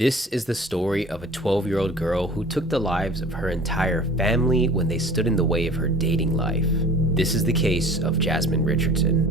This is the story of a 12-year-old girl who took the lives of her entire family when they stood in the way of her dating life. This is the case of Jasmine Richardson.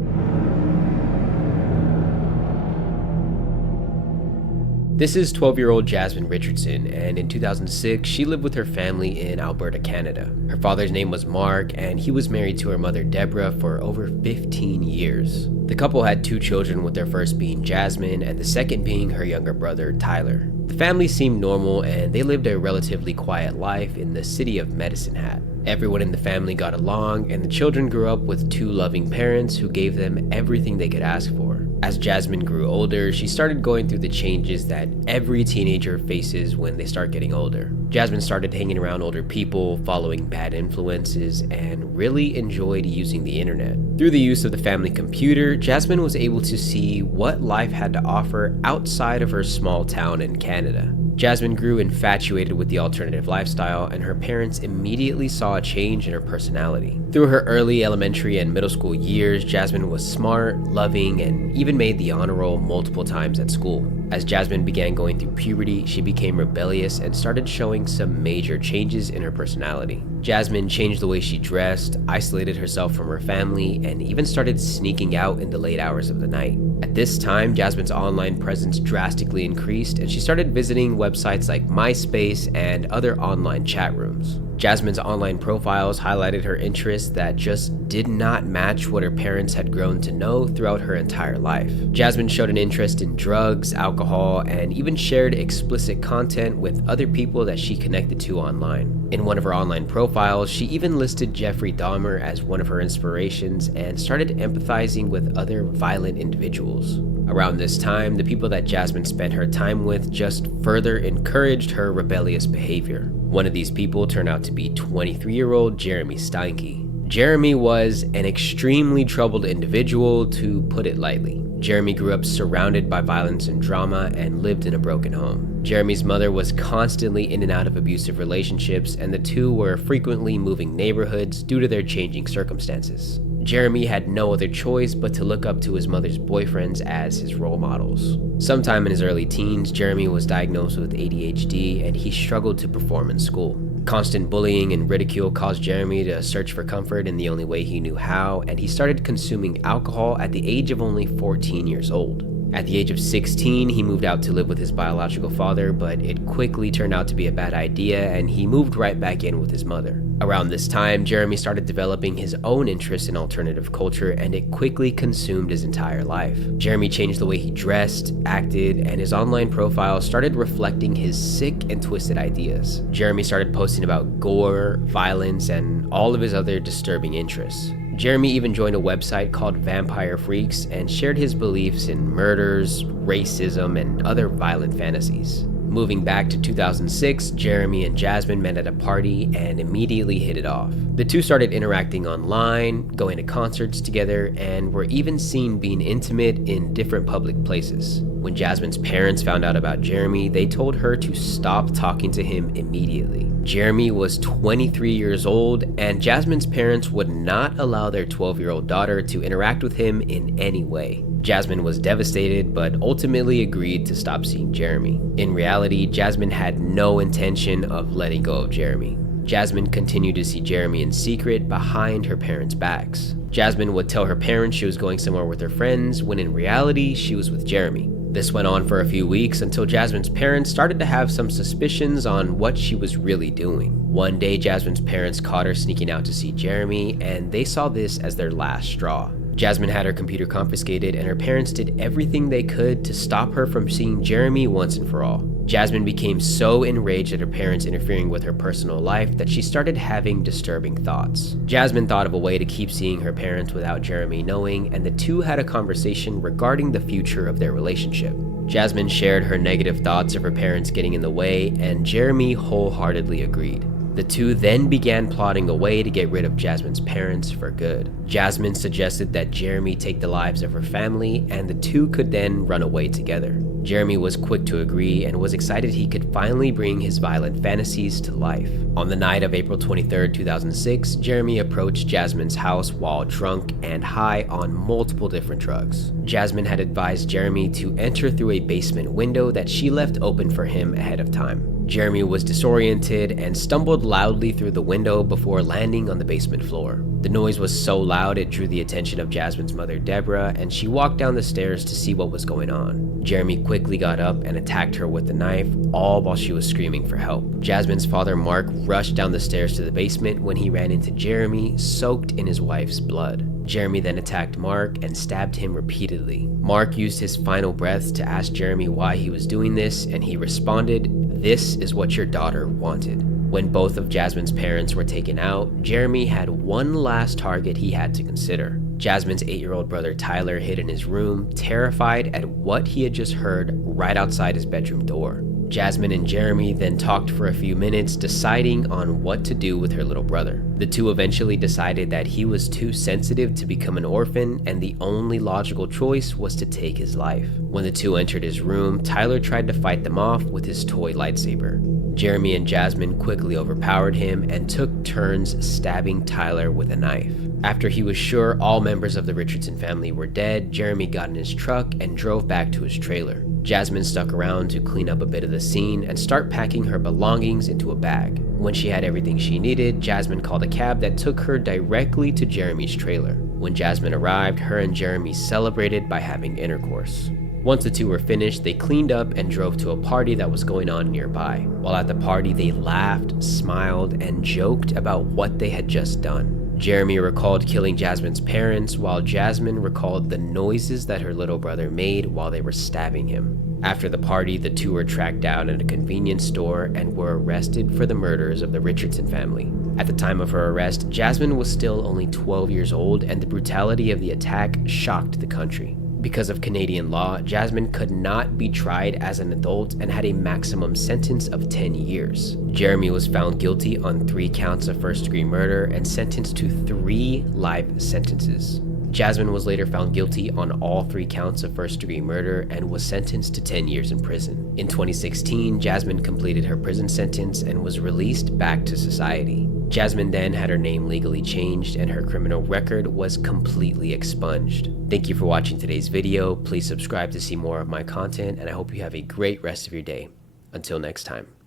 This is 12-year-old Jasmine Richardson, and in 2006, she lived with her family in Alberta, Canada. Her father's name was Mark, and he was married to her mother Deborah for over 15 years. The couple had 2 children, with their first being Jasmine and the second being her younger brother, Tyler. The family seemed normal, and they lived a relatively quiet life in the city of Medicine Hat. Everyone in the family got along, and the children grew up with 2 loving parents who gave them everything they could ask for. As Jasmine grew older, she started going through the changes that every teenager faces when they start getting older. Jasmine started hanging around older people, following bad influences, and really enjoyed using the internet. Through the use of the family computer, Jasmine was able to see what life had to offer outside of her small town in Canada. Jasmine grew infatuated with the alternative lifestyle, and her parents immediately saw a change in her personality. Through her early elementary and middle school years, Jasmine was smart, loving, and even made the honor roll multiple times at school. As Jasmine began going through puberty, she became rebellious and started showing some major changes in her personality. Jasmine changed the way she dressed, isolated herself from her family, and even started sneaking out in the late hours of the night. At this time, Jasmine's online presence drastically increased, and she started visiting websites like MySpace and other online chat rooms. Jasmine's online profiles highlighted her interests that just did not match what her parents had grown to know throughout her entire life. Jasmine showed an interest in drugs, alcohol, and even shared explicit content with other people that she connected to online. In one of her online profiles, she even listed Jeffrey Dahmer as one of her inspirations and started empathizing with other violent individuals. Around this time, the people that Jasmine spent her time with just further encouraged her rebellious behavior. One of these people turned out to be 23-year-old Jeremy Steinke. Jeremy was an extremely troubled individual, to put it lightly. Jeremy grew up surrounded by violence and drama and lived in a broken home. Jeremy's mother was constantly in and out of abusive relationships, and the two were frequently moving neighborhoods due to their changing circumstances. Jeremy had no other choice but to look up to his mother's boyfriends as his role models. Sometime in his early teens, Jeremy was diagnosed with ADHD, and he struggled to perform in school. Constant bullying and ridicule caused Jeremy to search for comfort in the only way he knew how, and he started consuming alcohol at the age of only 14 years old. At the age of 16, he moved out to live with his biological father, but it quickly turned out to be a bad idea, and he moved right back in with his mother. Around this time, Jeremy started developing his own interest in alternative culture, and it quickly consumed his entire life. Jeremy changed the way he dressed, acted, and his online profile started reflecting his sick and twisted ideas. Jeremy started posting about gore, violence, and all of his other disturbing interests. Jeremy even joined a website called Vampire Freaks and shared his beliefs in murders, racism, and other violent fantasies. Moving back to 2006, Jeremy and Jasmine met at a party and immediately hit it off. The two started interacting online, going to concerts together, and were even seen being intimate in different public places. When Jasmine's parents found out about Jeremy, they told her to stop talking to him immediately. Jeremy was 23 years old, and Jasmine's parents would not allow their 12-year-old daughter to interact with him in any way. Jasmine was devastated, but ultimately agreed to stop seeing Jeremy. In reality, Jasmine had no intention of letting go of Jeremy. Jasmine continued to see Jeremy in secret behind her parents' backs. Jasmine would tell her parents she was going somewhere with her friends, when in reality, she was with Jeremy. This went on for a few weeks until Jasmine's parents started to have some suspicions on what she was really doing. One day, Jasmine's parents caught her sneaking out to see Jeremy, and they saw this as their last straw. Jasmine had her computer confiscated, and her parents did everything they could to stop her from seeing Jeremy once and for all. Jasmine became so enraged at her parents interfering with her personal life that she started having disturbing thoughts. Jasmine thought of a way to keep seeing her parents without Jeremy knowing, and the two had a conversation regarding the future of their relationship. Jasmine shared her negative thoughts of her parents getting in the way, and Jeremy wholeheartedly agreed. The two then began plotting a way to get rid of Jasmine's parents for good. Jasmine suggested that Jeremy take the lives of her family, and the two could then run away together. Jeremy was quick to agree and was excited he could finally bring his violent fantasies to life. On the night of April 23, 2006, Jeremy approached Jasmine's house while drunk and high on multiple different drugs. Jasmine had advised Jeremy to enter through a basement window that she left open for him ahead of time. Jeremy was disoriented and stumbled loudly through the window before landing on the basement floor. The noise was so loud it drew the attention of Jasmine's mother, Deborah, and she walked down the stairs to see what was going on. Jeremy quickly got up and attacked her with the knife, all while she was screaming for help. Jasmine's father, Mark, rushed down the stairs to the basement when he ran into Jeremy, soaked in his wife's blood. Jeremy then attacked Mark and stabbed him repeatedly. Mark used his final breaths to ask Jeremy why he was doing this, and he responded, "This is what your daughter wanted." When both of Jasmine's parents were taken out, Jeremy had one last target he had to consider. Jasmine's 8-year-old brother Tyler hid in his room, terrified at what he had just heard right outside his bedroom door. Jasmine and Jeremy then talked for a few minutes, deciding on what to do with her little brother. The two eventually decided that he was too sensitive to become an orphan, and the only logical choice was to take his life. When the two entered his room, Tyler tried to fight them off with his toy lightsaber. Jeremy and Jasmine quickly overpowered him and took turns stabbing Tyler with a knife. After he was sure all members of the Richardson family were dead, Jeremy got in his truck and drove back to his trailer. Jasmine stuck around to clean up a bit of the scene and start packing her belongings into a bag. When she had everything she needed, Jasmine called a cab that took her directly to Jeremy's trailer. When Jasmine arrived, her and Jeremy celebrated by having intercourse. Once the two were finished, they cleaned up and drove to a party that was going on nearby. While at the party, they laughed, smiled, and joked about what they had just done. Jeremy recalled killing Jasmine's parents, while Jasmine recalled the noises that her little brother made while they were stabbing him. After the party, the two were tracked down at a convenience store and were arrested for the murders of the Richardson family. At the time of her arrest, Jasmine was still only 12 years old, and the brutality of the attack shocked the country. Because of Canadian law, Jasmine could not be tried as an adult and had a maximum sentence of 10 years. Jeremy was found guilty on 3 counts of first-degree murder and sentenced to 3 life sentences. Jasmine was later found guilty on all 3 counts of first-degree murder and was sentenced to 10 years in prison. In 2016, Jasmine completed her prison sentence and was released back to society. Jasmine then had her name legally changed and her criminal record was completely expunged. Thank you for watching today's video. Please subscribe to see more of my content, and I hope you have a great rest of your day. Until next time.